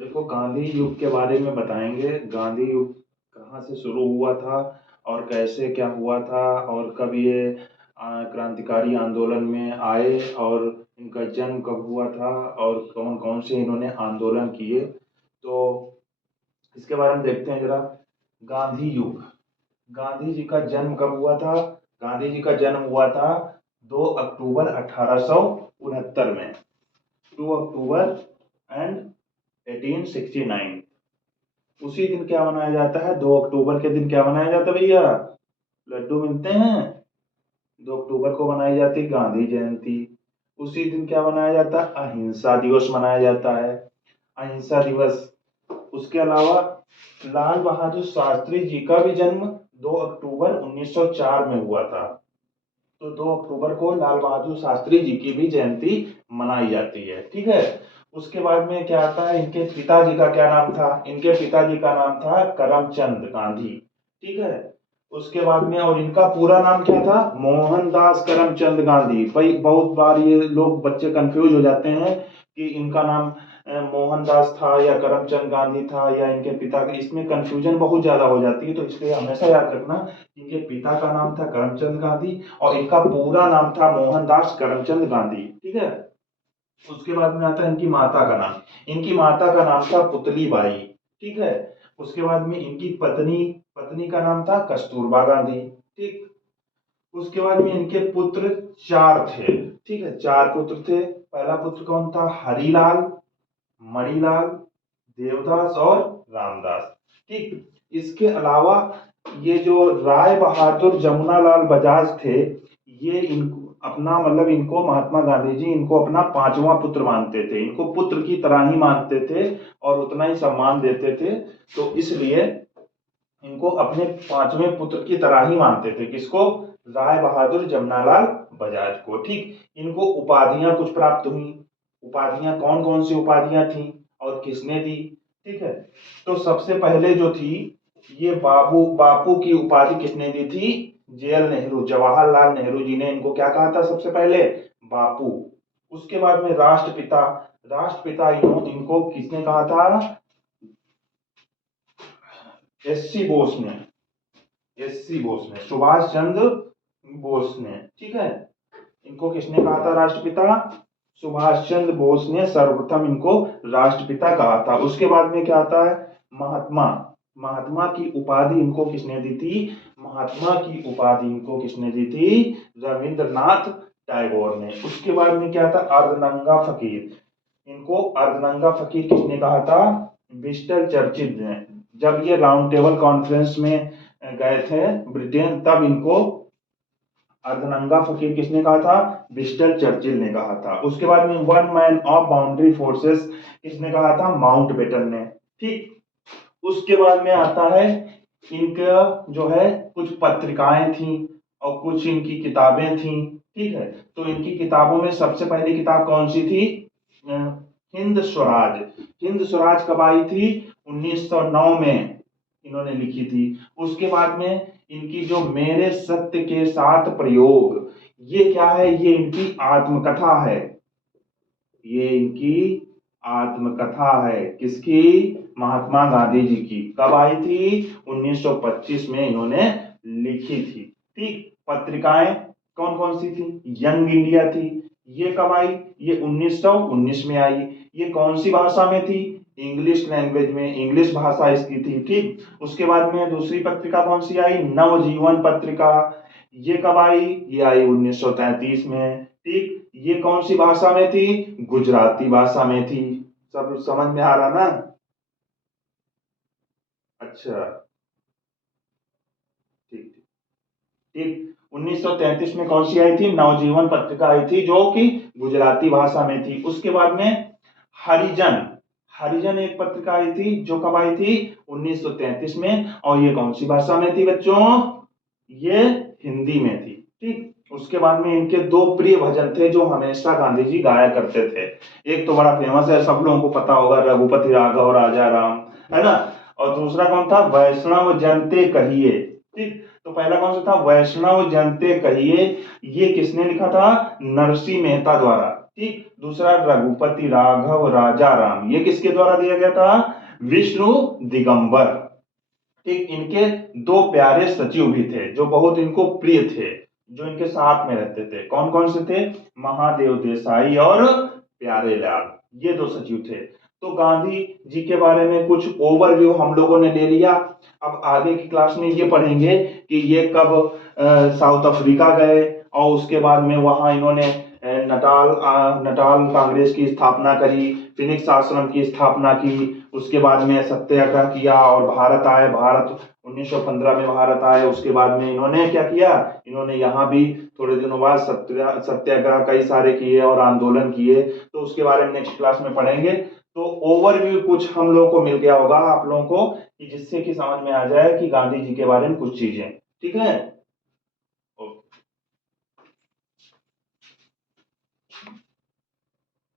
देखो, गांधी युग के बारे में बताएंगे। गांधी युग कहाँ से शुरू हुआ था और कैसे क्या हुआ था और कब ये क्रांतिकारी आंदोलन में आए और इनका जन्म कब हुआ था और कौन कौन से इन्होंने आंदोलन किए, तो इसके बारे में देखते हैं जरा। गांधी युग, गांधी जी का जन्म कब हुआ था? गांधी जी का जन्म हुआ था 2 अक्टूबर 1869 में। 2 अक्टूबर एंड 1869। उसी दिन क्या मनाया जाता है? 2 अक्टूबर के दिन क्या मनाया जाता है भैया? लड्डू मिलते हैं। 2 अक्टूबर को मनाई जाती गांधी जयंती। उसी दिन क्या मनाया जाता है? अहिंसा दिवस मनाया जाता है। अहिंसा दिवस। उसके अलावा लाल बहादुर शास्त्री जी का भी जन्म 2 अक्टूबर 1904 में हुआ था। तो 2 अक्टूबर को लाल बहादुर शास्त्री जी की भी जयंती मनाई जाती है। ठीक है। उसके बाद में क्या आता है? इनके पिताजी का क्या नाम था? इनके पिताजी का नाम था करमचंद गांधी। ठीक है। उसके बाद में, और इनका पूरा नाम क्या था? मोहनदास करमचंद गांधी। भाई बहुत बार ये लोग बच्चे कंफ्यूज हो जाते हैं कि इनका नाम मोहनदास था या करमचंद गांधी था या इनके पिता का, इसमें कंफ्यूजन बहुत ज्यादा हो जाती है। तो इसलिए हमेशा याद रखना, इनके पिता का नाम था करमचंद गांधी और इनका पूरा नाम था मोहनदास करमचंद गांधी। ठीक है। उसके बाद में आता है इनकी माता का नाम। इनकी माता का नाम था पुतली बाई। ठीक है। उसके बाद में इनकी पत्नी पत्नी का नाम था कस्तूरबा गांधी। ठीक। उसके बाद में इनके पुत्र 4 थे। ठीक है, 4 पुत्र थे। पहला पुत्र कौन था? हरिलाल, मणिलाल, देवदास और रामदास। ठीक। इसके अलावा ये जो राय बहादुर जमुनालाल बजाज थे, ये इनको अपना मतलब इनको महात्मा गांधी जी इनको अपना 5वां पुत्र मानते थे। इनको पुत्र की तरह ही मानते थे और उतना ही सम्मान देते थे। तो इसलिए इनको अपने 5वें पुत्र की तरह ही मानते थे। किसको? राय बहादुर जमुनालाल बजाज को। ठीक। इनको उपाधियां कुछ प्राप्त हुई। उपाधियां कौन कौन सी उपाधियां थी और किसने दी? ठीक है। तो सबसे पहले जो थी, ये बापू की उपाधि किसने दी थी? जेएल नेहरू, जवाहरलाल नेहरू जी ने इनको क्या कहा था सबसे पहले? बापू। उसके बाद में राष्ट्रपिता, राष्ट्रपिता इनको किसने कहा था? एससी बोस ने। एससी बोस ने, सुभाष चंद्र बोस ने। ठीक है। इनको किसने कहा था राष्ट्रपिता? सुभाष चंद्र बोस ने सर्वप्रथम इनको राष्ट्रपिता कहा था। उसके बाद में क्या आता है? महात्मा। महात्मा की उपाधि इनको किसने दी थी? महात्मा की उपाधि इनको किसने दी थी? रविंद्रनाथ टैगोर ने। उसके बाद में क्या था? अर्धनंगा फकीर। इनको अर्धनंगा फकीर किसने कहा था? विंस्टन चर्चिल ने। जब ये राउंड टेबल कॉन्फ्रेंस में गए थे ब्रिटेन, तब इनको अर्धनंगा फकीर किसने कहा था? विंस्टन चर्चिल ने कहा था। उसके बाद में one man of boundary forces किसने कहा था? माउंटबेटन ने। ठीक। उसके बाद में आता है इनका जो है कुछ पत्रिकाएं थी और कुछ इनकी किताबें थी। ठीक है। तो इनकी किताबों में सबसे पहली किताब कौन सी थी? हिंद स्वराज। हिंद स्वराज कब आई थी? 1909 में इन्होंने लिखी थी। उसके बाद में इनकी जो मेरे सत्य के साथ प्रयोग, ये क्या है? ये इनकी आत्मकथा है। ये इनकी आत्मकथा है। किसकी? महात्मा गांधी जी की। कब आई थी? 1925 में इन्होंने लिखी थी। ठीक। पत्रिकाएं कौन कौन सी थी? यंग इंडिया थी। ये कब आई? ये 1919 में आई। ये कौन सी भाषा में थी? इंग्लिश लैंग्वेज में, इंग्लिश भाषा इसकी थी। ठीक। उसके बाद में दूसरी पत्रिका कौन सी आई? नवजीवन पत्रिका। ये कब आई? ये आई 1933 में। ठीक। ये कौन सी भाषा में थी? गुजराती भाषा में थी। सब समझ में आ रहा ना? अच्छा। ठीक ठीक ठीक। 1933 में कौन सी आई थी? नवजीवन पत्रिका आई थी, जो कि गुजराती भाषा में थी। उसके बाद में हरिजन। हरिजन एक पत्रिका आई थी, जो कब आई थी? 1933 में। और ये कौन सी भाषा में थी बच्चों? ये हिंदी में थी। ठीक। उसके बाद में इनके 2 प्रिय भजन थे जो हमेशा गांधी जी गाया करते थे। एक तो बड़ा फेमस है, सब लोगों को पता होगा, रघुपति राघव राजा राम, है ना। और दूसरा कौन था? वैष्णव जनते कहिए। ठीक। तो पहला कौन सा था? वैष्णव जनते कहिए। ये किसने लिखा था? नरसिंह मेहता द्वारा। ठीक। दूसरा रघुपति राघव राजा राम, ये किसके द्वारा दिया गया था? विष्णु दिगंबर। ठीक। इनके दो प्यारे सचिव भी थे जो बहुत इनको प्रिय थे, जो इनके साथ में रहते थे। कौन कौन से थे? महादेव देसाई और प्यारेलाल, ये दो सचिव थे। तो गांधी जी के बारे में कुछ ओवरव्यू हम लोगों ने ले लिया। अब आगे की क्लास में ये पढ़ेंगे कि ये कब साउथ अफ्रीका गए और उसके बाद में वहां इन्होंने नटाल कांग्रेस की स्थापना करी, फिनिक्स आश्रम की स्थापना की, उसके बाद में सत्याग्रह किया और भारत आए। भारत 1915 में भारत आए। उसके बाद में इन्होंने क्या किया? इन्होंने यहाँ भी थोड़े दिनों बाद सत्याग्रह कई सारे किए और आंदोलन किए। तो उसके बारे में नेक्स्ट क्लास में पढ़ेंगे। तो ओवरव्यू कुछ हम लोग को मिल गया होगा आप लोगों को, कि जिससे कि समझ में आ जाए कि गांधी जी के बारे में कुछ चीजें। ठीक है।